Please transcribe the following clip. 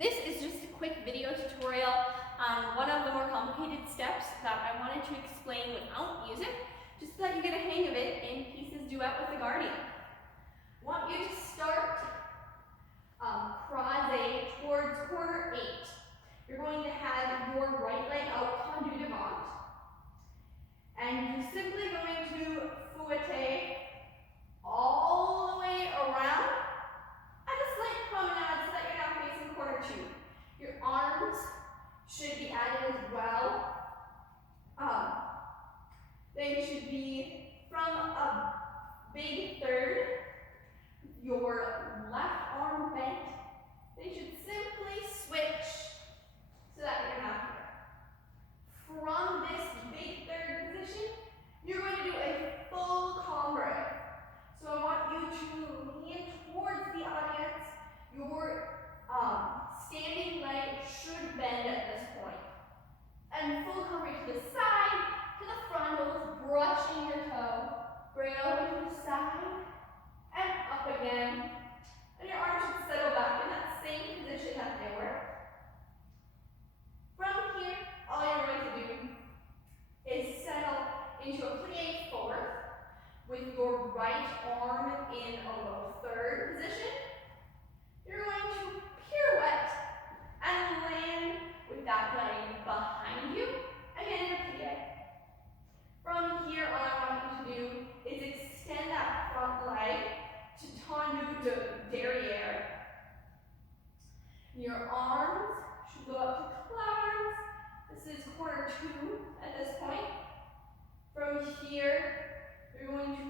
This is just a quick video tutorial on one of the more complicated steps that I wanted to explain without music, just so that you get a hang of it in Pieces Duet with the Guardian. I want you to start croisé towards corner 8. You're going to have your right leg out tendu devant, and you're simply going to fouetter all the way around at a slight promenade so that you're now facing corner 2. Your arms should be added as well. They should be from a big third, your left arm bent. They should simply switch so that you're now here. From this big third position, you're going to do a full combre. So I want you to lean towards the audience. Your standing leg should bend at this point. And full combre to the side, to the frontals, brushing your toe. Bring it over to the side and up again. And your arms should settle back in that same position that they were. From here, all you're going to do is settle into a plie fourth with your right arm in a low third position. You're going to pirouette and land with that leg behind you, again in a plie. From here, all I want you to do is extend that front leg to tendu de derrière. Your arms should go up to clouds. This is corner 2 at this point. From here, you're going to